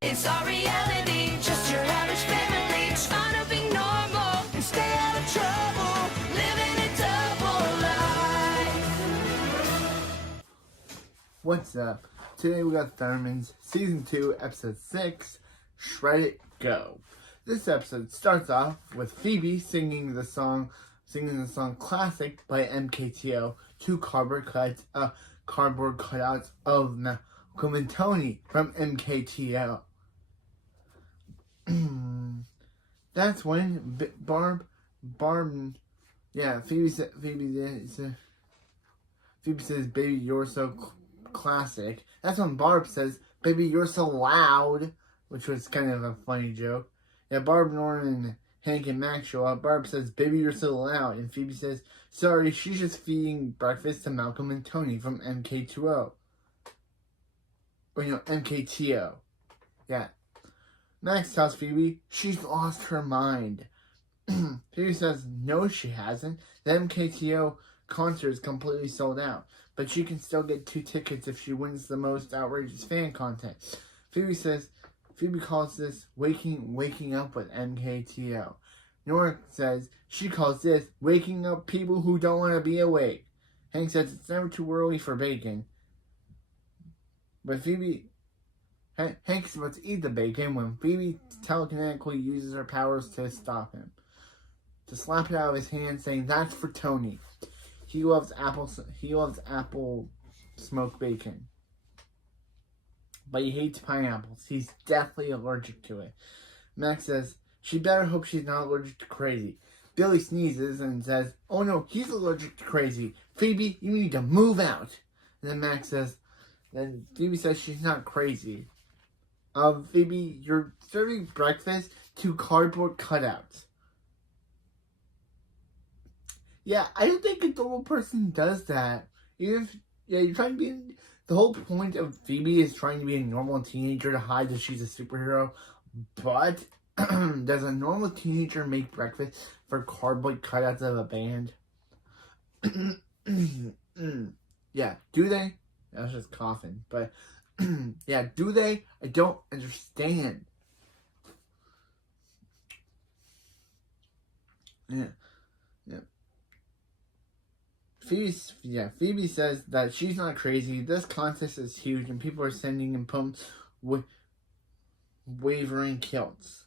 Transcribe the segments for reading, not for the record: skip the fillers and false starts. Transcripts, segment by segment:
It's our reality, just your average family, trying to be normal and stay out of trouble, living a double life. What's up? Today we got Thurman's Season 2, Episode 6, Shred It Go. This episode starts off with Phoebe singing the song Classic by MKTO, two cardboard cutouts of Malcolm and Tony from MKTO. That's when Phoebe says, "Baby, you're so classic." That's when Barb says, "Baby, you're so loud," which was kind of a funny joke. Yeah, Barb, Norman, and Hank and Max show up. Barb says, "Baby, you're so loud," and Phoebe says, "Sorry, she's just feeding breakfast to Malcolm and Tony from MK2O." Or, MKTO. Yeah. Max tells Phoebe she's lost her mind. Phoebe says no, she hasn't. The MKTO concert is completely sold out, but she can still get 2 tickets if she wins the most outrageous fan contest. Phoebe calls this waking up with MKTO. Nora says she calls this waking up people who don't want to be awake. Hank says it's never too early for bacon. But Hank's about to eat the bacon when Phoebe telekinetically uses her powers to stop him. To slap it out of his hand, saying that's for Tony. He loves apple smoked bacon. But he hates pineapples. He's deathly allergic to it. Max says she better hope she's not allergic to crazy. Billy sneezes and says, "Oh no, he's allergic to crazy. Phoebe, you need to move out." And then Phoebe says she's not crazy. Phoebe, you're serving breakfast to cardboard cutouts. Yeah, I don't think a normal person does that. You're trying to be. The whole point of Phoebe is trying to be a normal teenager to hide that she's a superhero. But does a normal teenager make breakfast for cardboard cutouts of a band? Yeah, do they? I was just coughing, but yeah, do they? I don't understand. Yeah. Phoebe says that she's not crazy. This contest is huge, and people are sending in poems with wavering kilts.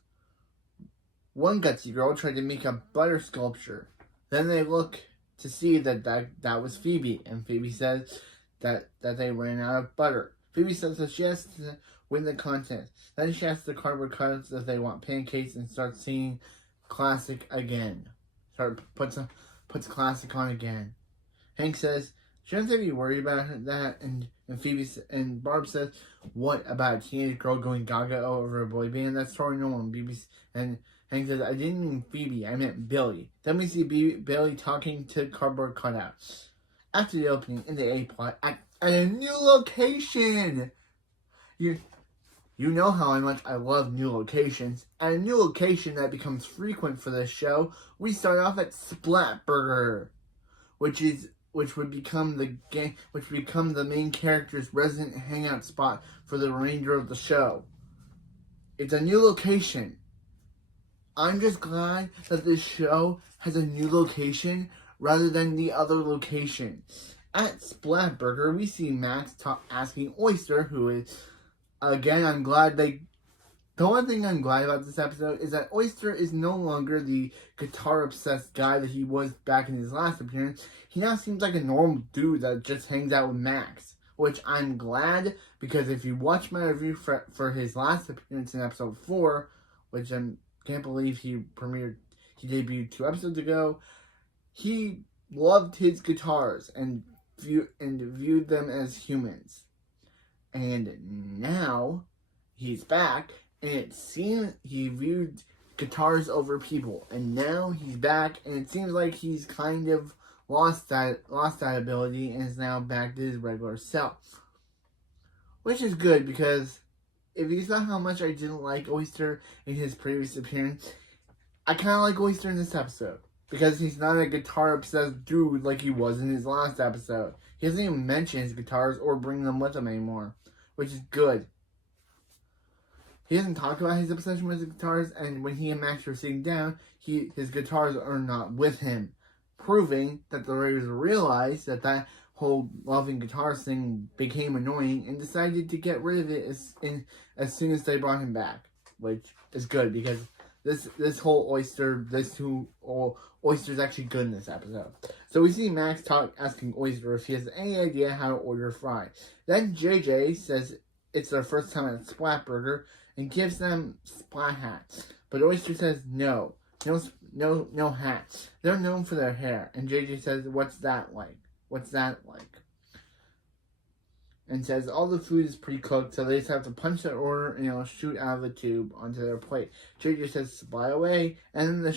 One gutsy girl tried to make a butter sculpture. Then they look to see that was Phoebe, and Phoebe says that they ran out of butter. Phoebe says that she has to win the contest. Then she asks the cardboard cutouts if they want pancakes and starts singing Classic again. Puts Classic on again. Hank says, "Shouldn't they be worried about that?" And Barb says, "What about a teenage girl going gaga over a boy band? That's totally normal." And Hank says, "I didn't mean Phoebe, I meant Billy." Then we see Billy talking to cardboard cutouts. After the opening in the A plot at a new location. You know how much I love new locations. At a new location that becomes frequent for this show, we start off at Splatburger, which would become the main character's resident hangout spot for the remainder of the show. It's a new location. I'm just glad that this show has a new location rather than the other location. At Splatburger, we see Max asking Oyster, who is, again, the one thing I'm glad about this episode is that Oyster is no longer the guitar-obsessed guy that he was back in his last appearance. He now seems like a normal dude that just hangs out with Max, which I'm glad, because if you watch my review for his last appearance in episode 4, which I can't believe he debuted 2 episodes ago, he loved his guitars and viewed them as humans. And now he's back, and it seems he viewed guitars over people, and now he's back, and it seems like he's kind of lost that ability and is now back to his regular self, which is good, because if you saw how much I didn't like Oyster in his previous appearance, I kind of like Oyster in this episode, because he's not a guitar-obsessed dude like he was in his last episode. He doesn't even mention his guitars or bring them with him anymore, which is good. He doesn't talk about his obsession with his guitars, and when he and Max are sitting down, his guitars are not with him, proving that the writers realized that whole loving guitars thing became annoying and decided to get rid of it as soon as they brought him back, which is good because this whole oyster is actually good in this episode. So we see Max asking Oyster if he has any idea how to order fry. Then JJ says it's their first time at Splat Burger and gives them Splat hats, but Oyster says no hats. They're known for their hair, and JJ says, "What's that like?" And says all the food is pre-cooked, so they just have to punch their order and it'll shoot out of the tube onto their plate. JJ says supply away, and then the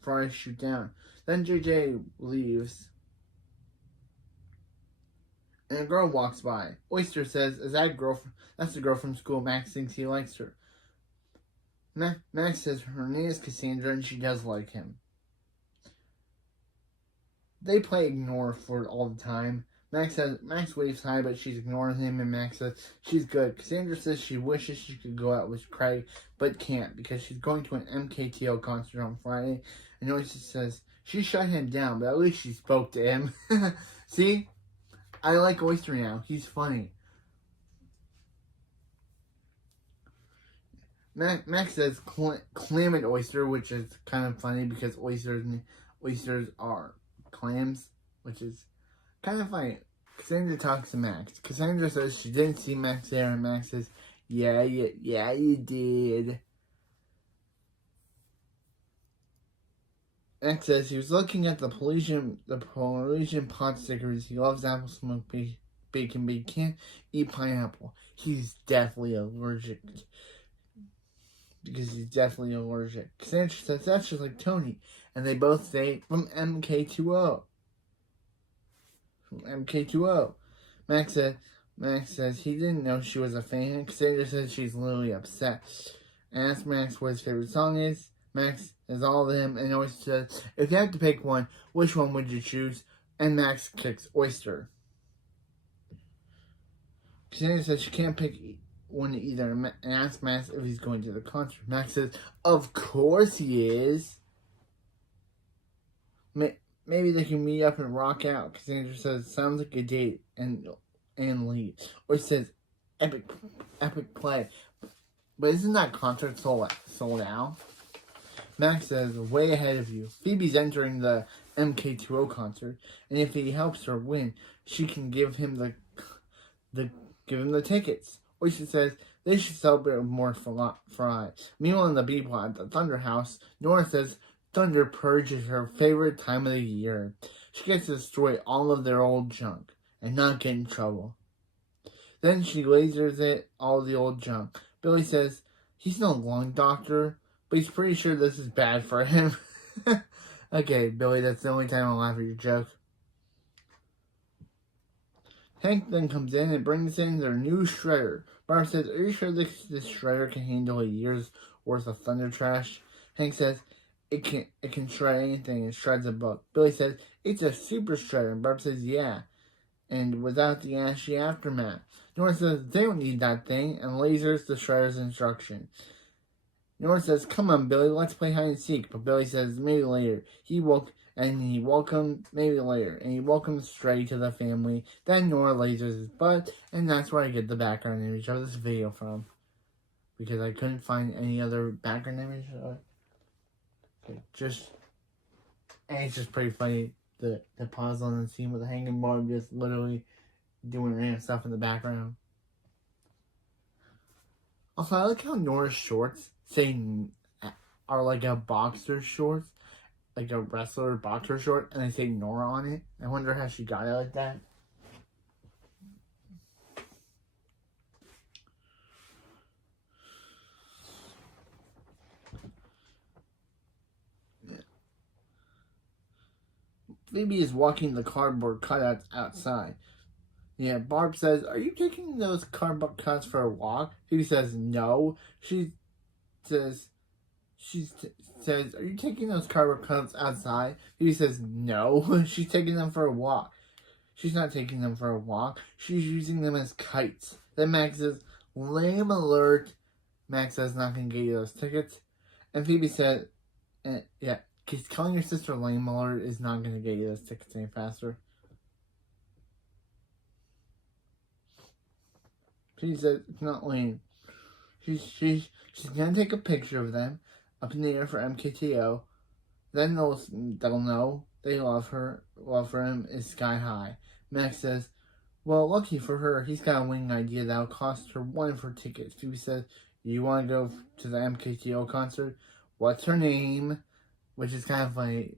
fries shoot down. Then JJ leaves, and a girl walks by. Oyster says, "Is that girl? That's the girl from school. Max thinks he likes her." Max says her name is Cassandra, and she does like him. They play ignore for all the time. Max waves hi, but she's ignoring him, and Max says she's good. Cassandra says she wishes she could go out with Craig, but can't because she's going to an MKTO concert on Friday. And Oyster says she shut him down, but at least she spoke to him. See? I like Oyster now. He's funny. Max says clam at Oyster, which is kind of funny because oysters are clams, which is kind of funny. Cassandra talks to Max. Cassandra says she didn't see Max there, and Max says, yeah, you did. Max says he was looking at the Polynesian pot stickers. He loves apple smoked bacon, but he can't eat pineapple. He's deathly allergic. Cassandra says that's just like Tony, and they both say from MK2O. Max says he didn't know she was a fan. Cassandra says she's literally upset. And asks Max what his favorite song is. Max is all of them, and Oyster says, if you had to pick one, which one would you choose? And Max kicks Oyster. Cassandra says she can't pick one either, and asks Max if he's going to the concert. Max says, of course he is. Maybe they can meet up and rock out. Cassandra says, sounds like a date, and leave. Or says, epic play. But isn't that concert sold out? Max says, way ahead of you. Phoebe's entering the MK2O concert, and if he helps her win, she can give him the tickets. Oyster says they should celebrate with more fry. Meanwhile, in the B plot at the Thunder House, Nora says Thunder Purge is her favorite time of the year. She gets to destroy all of their old junk and not get in trouble. Then she lasers it all the old junk. Billy says he's no lung doctor, but he's pretty sure this is bad for him. Okay, Billy, that's the only time I'll laugh at your joke. Hank then comes in and brings in their new shredder. Barb says, are you sure this shredder can handle a year's worth of Thunder trash? Hank says, it can shred anything and shreds a book. Billy says, it's a super shredder. And Barb says, yeah. And without the ashy aftermath. Nora says, they don't need that thing, and lasers the shredder's instruction. Nora says, come on, Billy, let's play hide and seek. But Billy says, maybe later. He welcomed Stray to the family. Then Nora lasers his butt, and that's where I get the background image of this video from. Because I couldn't find any other background image. Okay, and it's just pretty funny, the pause on the scene with the hanging Barb just literally doing random stuff in the background. Also, I like how Nora's shorts are like a boxer shorts, like a wrestler boxer short, and they say Nora on it. I wonder how she got it like that. Yeah. Phoebe is walking the cardboard cutouts outside. Yeah, Barb says, are you taking those cardboard cuts for a walk? Phoebe says, no. She says, are you taking those cardboard cuts outside? Phoebe says, no. She's taking them for a walk. She's not taking them for a walk. She's using them as kites. Then Max says, lame alert. Max says not gonna get you those tickets. And Phoebe said, yeah, because calling your sister lame alert is not gonna get you those tickets any faster. She said it's not lame. She's gonna take a picture of them up in the air for MKTO. Then they'll know they love her. Love for him is sky high. Max says, well, lucky for her, he's got a winning idea that'll cost her one of her tickets. Phoebe says, you want to go to the MKTO concert? What's her name? Which is kind of funny.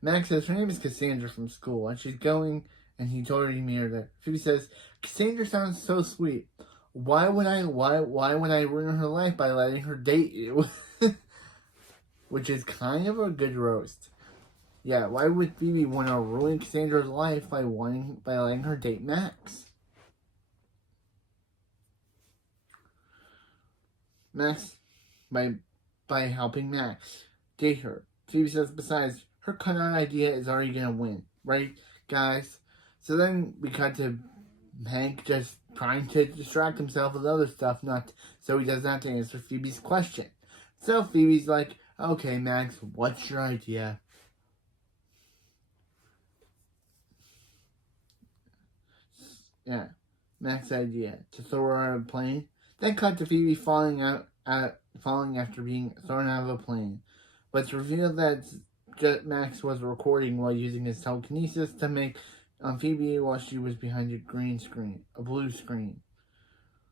Max says her name is Cassandra from school, and she's going, and he told her to meet her there. Phoebe says, Cassandra sounds so sweet. Why would I ruin her life by letting her date you? Which is kind of a good roast. Yeah, why would Phoebe want to ruin Cassandra's life by letting her date Max? Max, by helping Max date her. Phoebe says, besides, her cutout idea is already gonna win, right, guys? So then we cut to Hank just trying to distract himself with other stuff, so he doesn't have to answer Phoebe's question. So Phoebe's like, okay, Max, what's your idea? Yeah, Max's idea to throw her out of a plane. Then cut to Phoebe falling after being thrown out of a plane. But it's revealed that Max was recording while using his telekinesis to make Phoebe while she was behind a blue screen.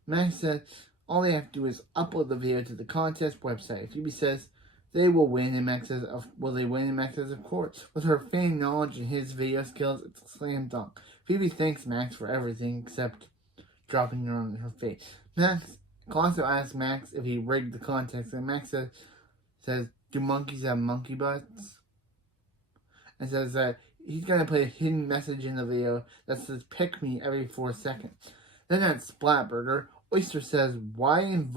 Max said all they have to do is upload the video to the contest website. Phoebe says they will win, and Max says, will they win? And Max says, of course. With her fame, knowledge, and his video skills, it's a slam dunk. Phoebe thanks Max for everything except dropping her on her face. Max also asks Max if he rigged the contest, and Max says, do monkeys have monkey butts? And says that he's going to put a hidden message in the video that says, pick me every 4 seconds. Then at Splatburger, Oyster says, why did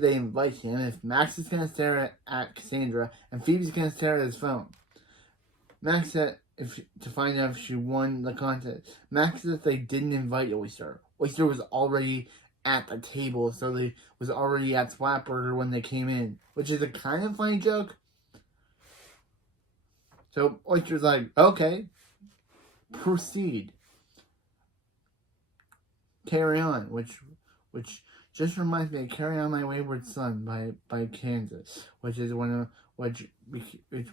they invite him if Max is going to stare at Cassandra and Phoebe's going to stare at his phone? Max said to find out if she won the contest. Max said they didn't invite Oyster. Oyster was already at the table, so they was already at Splatburger when they came in, which is a kind of funny joke. So Oyster's like, okay, proceed. Carry On, which just reminds me of Carry On My Wayward Son by Kansas, which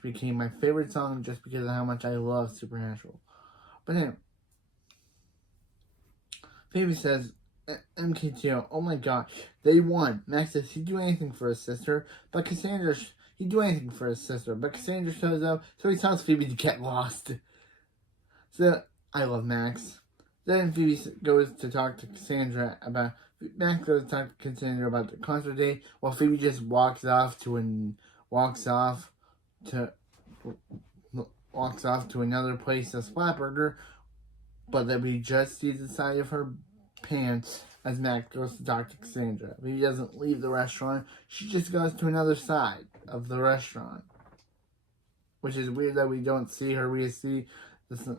became my favorite song just because of how much I love Supernatural. But anyway, Phoebe says, MKTO, oh my gosh, they won. Max says he'd do anything for his sister, but Cassandra shows up, so he tells Phoebe to get lost. So, I love Max. Then Phoebe goes to talk to Cassandra about the concert date, while Phoebe just walks off to another place, a Splatburger, but then we just see the side of her pants as Max goes to talk to Cassandra. Phoebe doesn't leave the restaurant, she just goes to another side of the restaurant. Which is weird that we don't see her, we see this.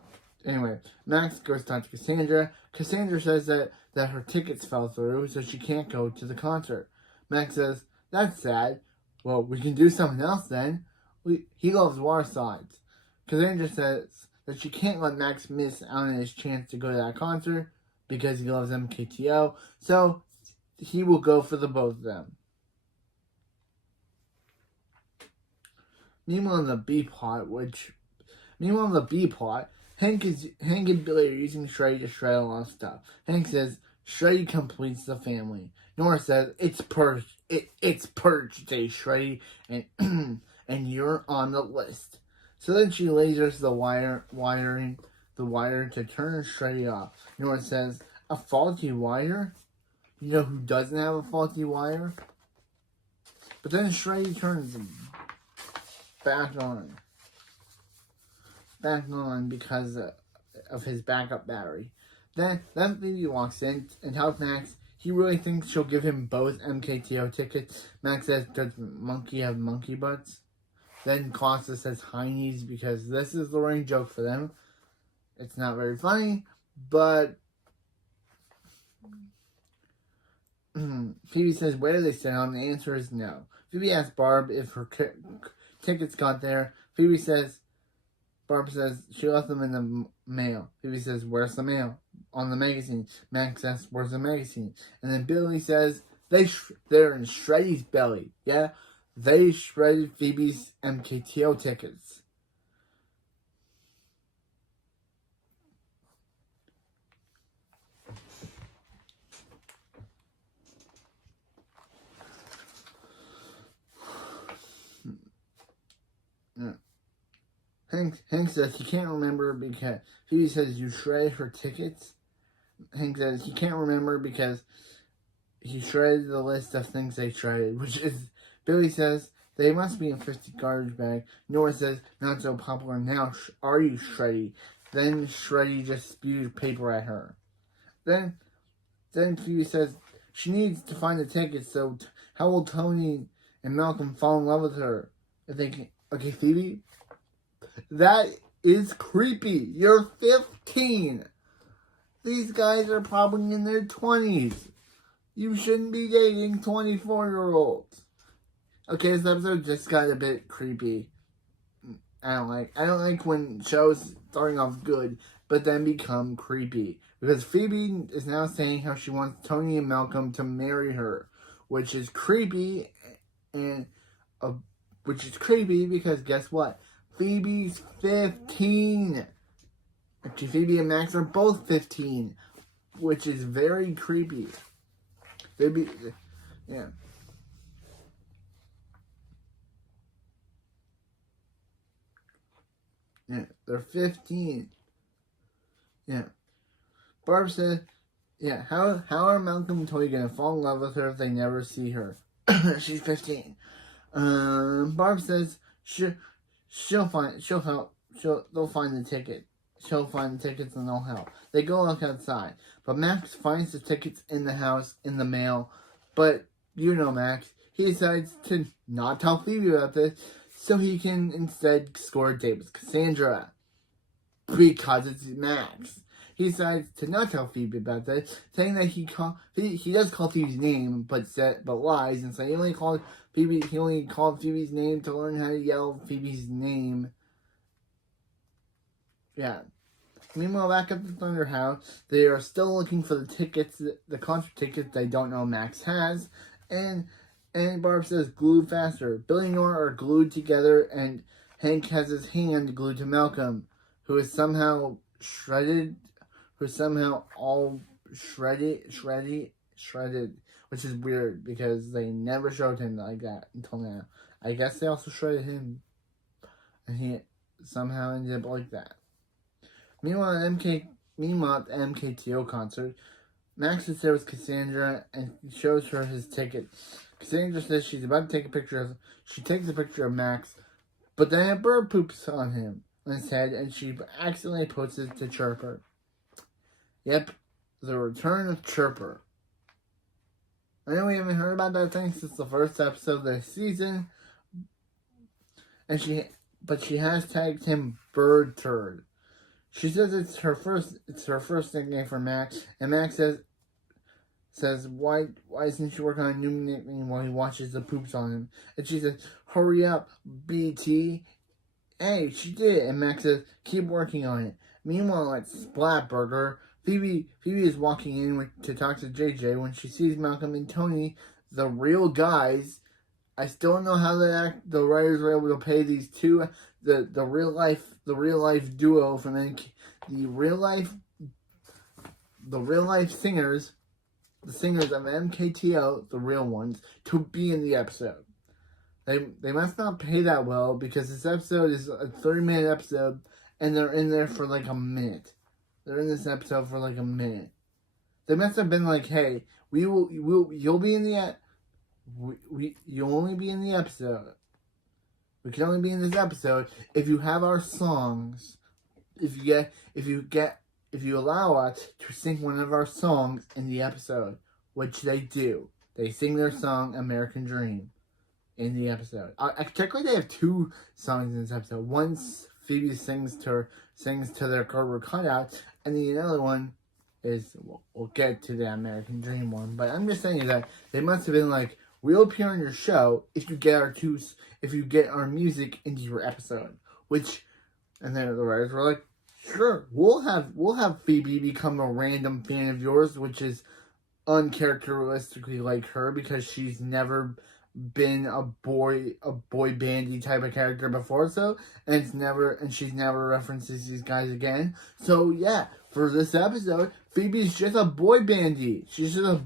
Anyway, Max goes to talk to Cassandra. Cassandra says that her tickets fell through, so she can't go to the concert. Max says, that's sad. Well, we can do something else then. He loves water slides. Cassandra says that she can't let Max miss out on his chance to go to that concert because he loves MKTO, so he will go for the both of them. Meanwhile, in the B plot, Hank and Billy are using Shreddy to shred a lot of stuff. Hank says, Shreddy completes the family. Nora says, it's purge day, Shreddy, and you're on the list. So then she lasers the wire to turn Shreddy off. Nora says, a faulty wire? You know who doesn't have a faulty wire? But then Shreddy turns back on because of his backup battery. Then Phoebe walks in and tells Max he really thinks she'll give him both MKTO tickets. Max says, does monkey have monkey butts? Then Costa says heinies because this is the running joke for them. It's not very funny, but Phoebe says, where do they sit on? The answer is no. Phoebe asks Barb if her tickets got there. Barb says she left them in the mail. Phoebe says, where's the mail? On the magazine. Max asks, where's the magazine? And then Billy says, they're in Shreddy's belly. Yeah? They shredded Phoebe's MKTO tickets. Hank says he can't remember because Phoebe says you shredded her tickets. Hank says he can't remember because he shredded the list of things they shredded, which is, Billy says they must be in 50 garbage bag. Nora says, not so popular now, are you, Shreddy? Then Shreddy just spewed paper at her. Then Phoebe says she needs to find the tickets, so how will Tony and Malcolm fall in love with her? If they can, okay, Phoebe, that is creepy. You're 15. These guys are probably in their 20s. You shouldn't be dating 24-year-olds. Okay, this episode just got a bit creepy. I don't like when shows starting off good, but then become creepy. Because Phoebe is now saying how she wants Tony and Malcolm to marry her, which is creepy, because guess what? Phoebe's 15. Actually, Phoebe and Max are both 15, which is very creepy. Yeah. Yeah, they're 15. Yeah. Barb said, yeah, how are Malcolm and Tony gonna fall in love with her if they never see her? She's 15. Barb says they'll find the ticket. She'll find the tickets and they'll help. They go look outside, but Max finds the tickets in the house, in the mail. But you know Max, he decides to not tell Phoebe about this, so he can instead score a date with Cassandra. Because it's Max. He decides to not tell Phoebe about this, saying that he does call Phoebe's name, but lies, and so he only called Phoebe's name to learn how to yell Phoebe's name. Yeah. Meanwhile, back at the Thunder House, they are still looking for the tickets, the concert tickets they don't know Max has, and Barb says, glue faster. Billy and Nora are glued together, and Hank has his hand glued to Malcolm, who is somehow all shredded, which is weird, because they never showed him like that until now. I guess they also shredded him, and he somehow ended up like that. Meanwhile, at the MKTO concert, Max is there with Cassandra and shows her his ticket. Cassandra says she's about to take a picture of Max, but then a bird poops on his head, and she accidentally puts it to Chirper. Yep, the return of Chirper. I know we haven't heard about that thing since the first episode of this season, but she has tagged him Bird Turd. She says it's her first nickname for Max, and Max says why isn't she working on a new nickname while he watches the poops on him? And she says, hurry up, BT. Hey, she did, and Max says, keep working on it. Meanwhile, at Splatburger, Phoebe is walking in to talk to JJ when she sees Malcolm and Tony, the real guys. I still don't know how the writers were able to pay these two, the real life duo from the real life singers, the singers of MKTO, the real ones, to be in the episode. They must not pay that well, because this episode is a 30-minute episode, and they're in there for like a minute. They're in this episode for like a minute. They must have been like, hey, you'll be in the you'll only be in the episode. We can only be in this episode if you have our songs. If you allow us to sing one of our songs in the episode, which they do. They sing their song American Dream in the episode. Technically they have two songs in this episode. One Phoebe sings to their cardboard cutout, and the other one we'll get to the American Dream one, but I'm just saying that they must have been like, we'll appear on your show if you get our music into your episode. And then the writers were like, sure, we'll have Phoebe become a random fan of yours, which is uncharacteristically like her because she's never been a boy bandy type of character before, and she's never references these guys again. So yeah, for this episode, Phoebe's just a boy bandy. She's just an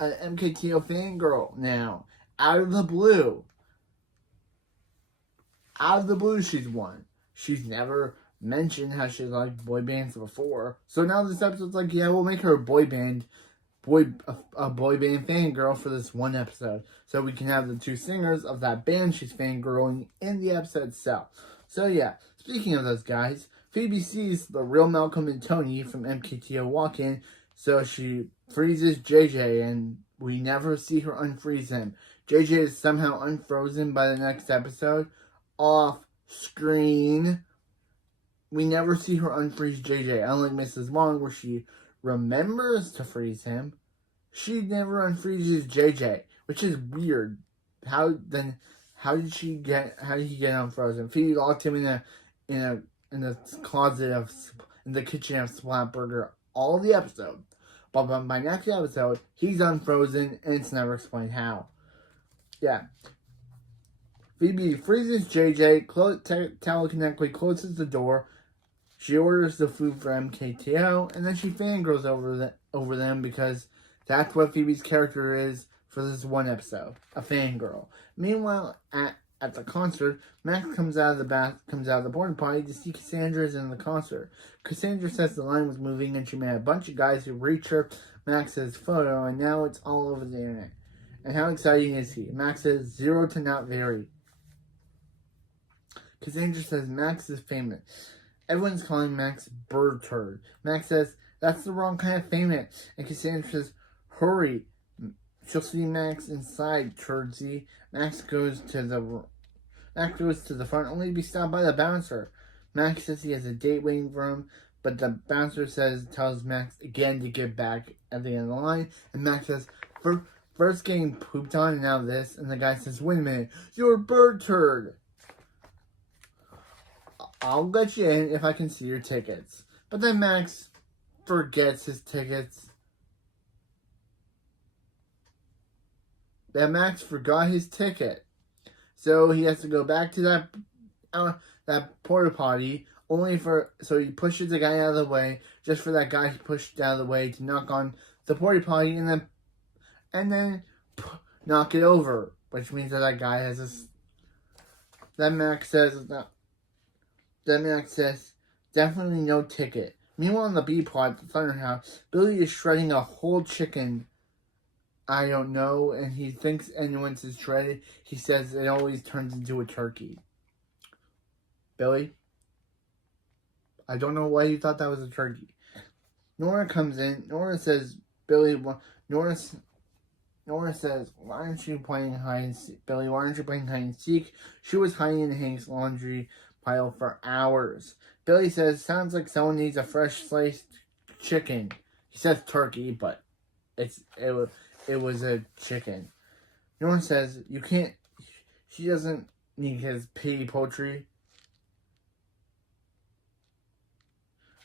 MKTO fangirl now. Out of the blue, she's one. She's never mentioned how she liked boy bands before. So now this episode's like, yeah, we'll make her a boy band fangirl for this one episode. So we can have the two singers of that band she's fangirling in the episode itself. So yeah, speaking of those guys, Phoebe sees the real Malcolm and Tony from MKTO walk in, so she freezes JJ, and we never see her unfreeze him. JJ is somehow unfrozen by the next episode, off screen. We never see her unfreeze JJ, unlike Mrs. Long, where she remembers to freeze him. She never unfreezes JJ, which is weird. How did he get unfrozen? Phoebe locked him in the closet in the kitchen of Splatburger all the episode. But by next episode, he's unfrozen, and it's never explained how. Yeah. Phoebe freezes JJ, telekinetically closes the door. She orders the food for MKTO, and then she fangirls over them because that's what Phoebe's character is for this one episode, a fangirl. Meanwhile, at the concert, Max comes out of the porta potty to see Cassandra's in the concert. Cassandra says the line was moving, and she met a bunch of guys who reached Max's photo, and now it's all over the internet. And how exciting is he? Max says 0 to not very. Cassandra says Max is famous. Everyone's calling Max Bird Turd. Max says, that's the wrong kind of famous. And Cassandra says, hurry. She'll see Max inside, Turdsy. Max goes to the front, only to be stopped by the bouncer. Max says he has a date waiting for him, but the bouncer tells Max again to get back at the end of the line. And Max says, first getting pooped on and now this. And the guy says, wait a minute, you're a bird turd. I'll let you in if I can see your tickets. But then Max forgets his tickets. Max forgot his ticket. So he has to go back to that porta potty. So he pushes the guy out of the way, just for that guy he pushed out of the way to knock on the porta potty and then knock it over. Which means that guy has this. Then Max says, definitely no ticket. Meanwhile, in the B plot at the Thunder House, Billy is shredding a whole chicken. I don't know, and he thinks anyone's is shredded. He says it always turns into a turkey. Billy? I don't know why you thought that was a turkey. Nora comes in. Nora says, Nora says, why aren't you playing hide and seek? Billy, why aren't you playing hide and seek? She was hiding in Hank's laundry pile for hours. Billy says, sounds like someone needs a fresh sliced chicken. He says turkey, but it was a chicken. Nora says, you can't, she doesn't need his pity poultry.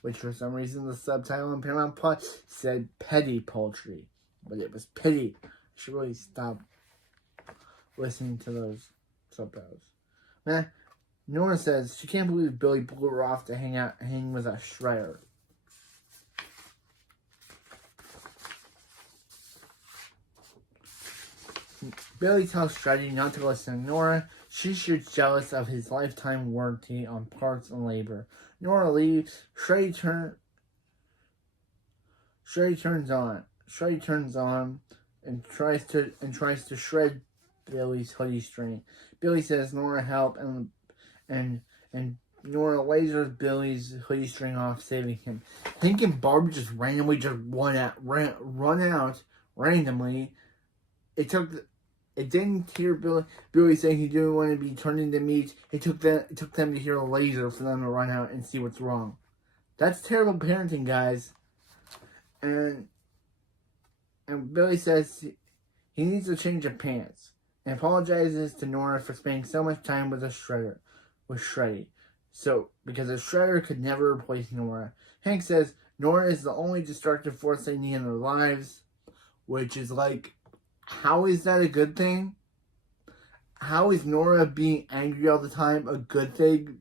Which for some reason the subtitle in Paramount Plus said petty poultry. But it was pity. I should really stop listening to those subtitles. Nora says she can't believe Billy blew her off to hang with a shredder. Billy tells Shreddy not to listen to Nora. She's jealous of his lifetime warranty on parts and labor. Nora leaves. Shreddy turns on and tries to shred Billy's hoodie string. Billy says Nora help and Nora lasers Billy's hoodie string off, saving him. Hank and Barbie just randomly run out randomly. It didn't hear Billy saying he didn't want to be turned into meat. It took them to hear a laser for them to run out and see what's wrong. That's terrible parenting, guys. And Billy says he needs a change of pants and apologizes to Nora for spending so much time with Shreddy. So, because a Shredder could never replace Nora. Hank says Nora is the only destructive force they need in their lives, which is like, how is that a good thing? How is Nora being angry all the time a good thing?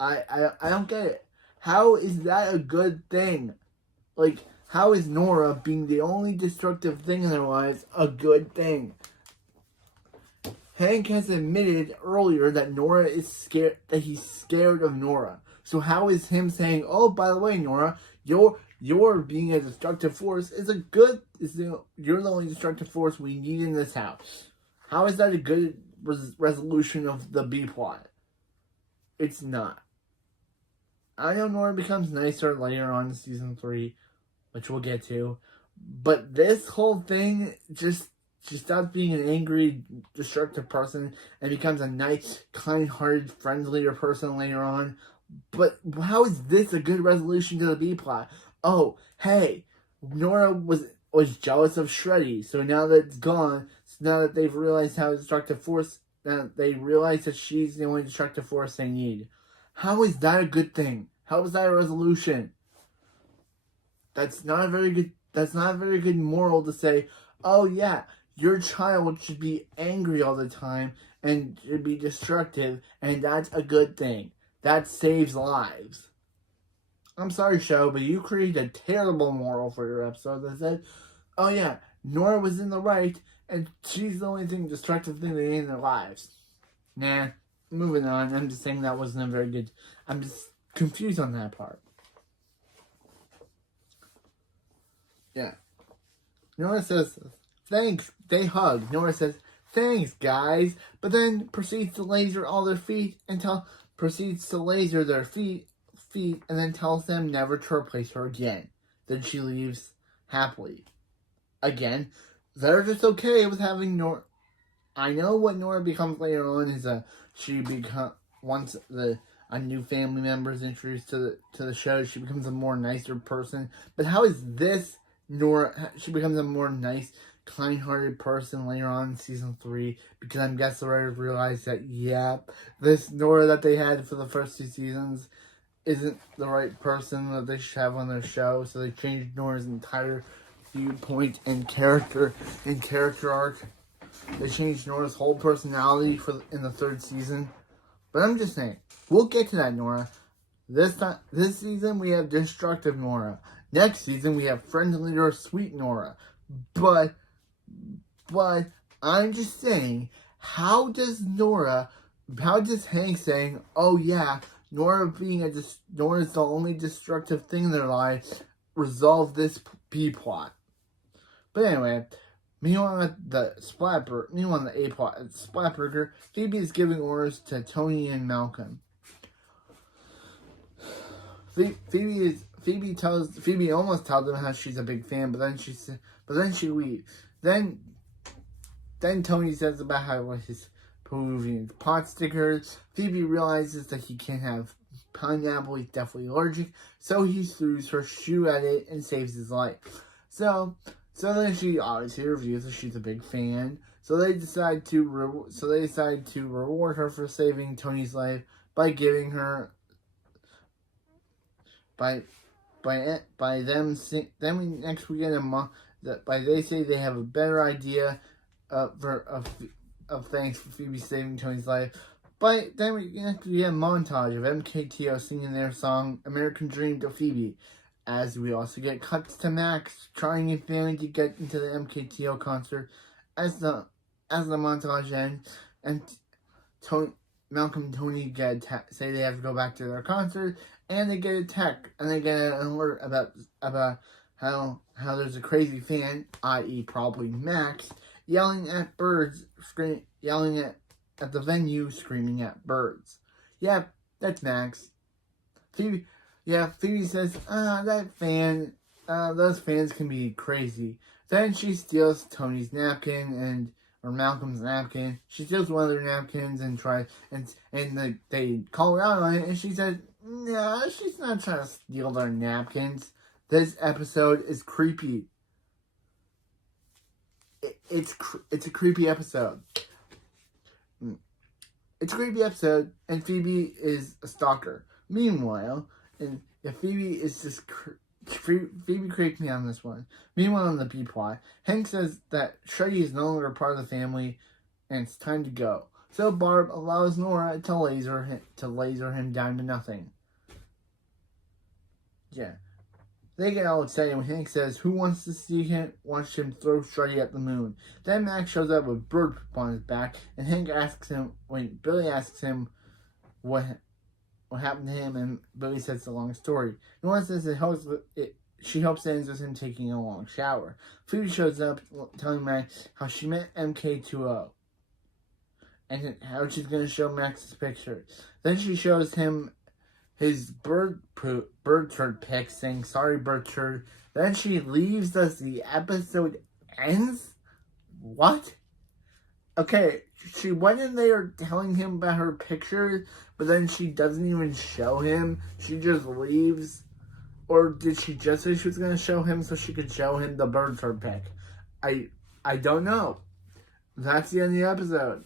I don't get it. How is that a good thing? Like, how is Nora being the only destructive thing in their lives a good thing? Hank has admitted earlier that Nora is scared, that he's scared of Nora. So how is him saying, "Oh, by the way, Nora, you're being a destructive force you're the only destructive force we need in this house"? How is that a good resolution of the B plot? It's not. I know Nora becomes nicer later on in season 3, which we'll get to, but this whole thing she stops being an angry, destructive person and becomes a nice, kind-hearted, friendlier person later on. But how is this a good resolution to the B plot? Oh, hey, Nora was jealous of Shreddy, so now that it's gone, so now that they've realized how destructive force, now they realize that she's the only destructive force they need. How is that a good thing? How is that a resolution? That's not a very good moral to say, oh yeah, your child should be angry all the time and should be destructive, and that's a good thing. That saves lives. I'm sorry, show, but you created a terrible moral for your episode that said, oh yeah, Nora was in the right, and she's the only destructive thing they need in their lives. Nah, moving on. I'm just saying that wasn't a very good... I'm just confused on that part. Yeah. Nora says, thanks. They hug. Nora says, thanks, guys. But then proceeds to laser all their feet proceeds to laser their feet and then tells them never to replace her again. Then she leaves happily. Again, they're just okay with having Nora. I know what Nora becomes later on is once a new family member is introduced to the show, she becomes a more nicer person. But how is this Nora? She becomes a more nice, kind-hearted person later on in season 3, because I guess the writers realized that, this Nora that they had for the first 2 seasons isn't the right person that they should have on their show, so they changed Nora's entire viewpoint and character arc. They changed Nora's whole personality in the 3rd season. But I'm just saying, we'll get to that, Nora. This season we have destructive Nora. Next season we have friendly or sweet Nora. But I'm just saying, how does Hank saying, oh yeah, Nora's the only destructive thing in their life, resolve this B plot? But anyway, meanwhile at the A plot at Splatburger, Phoebe is giving orders to Tony and Malcolm. Phoebe almost tells them how she's a big fan, but then she leaves. Then Tony says about how his Peruvian pot stickers. Phoebe realizes that he can't have pineapple, he's definitely allergic, so he throws her shoe at it and saves his life. So then she obviously reveals that she's a big fan. So they decide to reward her for saving Tony's life by giving her they say they have a better idea of thanks for Phoebe saving Tony's life. But then we get a montage of MKTO singing their song American Dream to Phoebe, as we also get cuts to Max trying and failing to get into the MKTO concert as the montage ends, and Malcolm and Tony say they have to go back to their concert, and they get a text, and they get an alert about how there's a crazy fan, i.e. probably Max, yelling at the venue, screaming at birds. Yeah, that's Max. Phoebe says, those fans can be crazy. Then she steals Tony's napkin or Malcolm's napkin. She steals one of their napkins and they call her out on it, and she said, No, she's not trying to steal their napkins. This episode is creepy. It's a creepy episode. It's a creepy episode, and Phoebe is a stalker. Meanwhile, and if Phoebe is just Phoebe creeped me on this one. Meanwhile, on the B plot, Hank says that Shreddy is no longer part of the family, and it's time to go. So Barb allows Nora to laser him down to nothing. Yeah. They get all excited when Hank says, "Who wants to see him? Wants him to throw Shreddy at the moon." Then Max shows up with bird poop on his back, and Hank asks him, when Billy asks him what happened to him, and Billy says the long story. Nora says she hopes it ends with him taking a long shower. Phoebe shows up, telling Max how she met MKTO, and how she's going to show Max his picture. Then she shows him his bird turd pic, saying, "Sorry, bird turd." Then she leaves as the episode ends? What? Okay, she went in there telling him about her picture, but then she doesn't even show him. She just leaves. Or did she just say she was going to show him so she could show him the bird turd pic? I don't know. That's the end of the episode.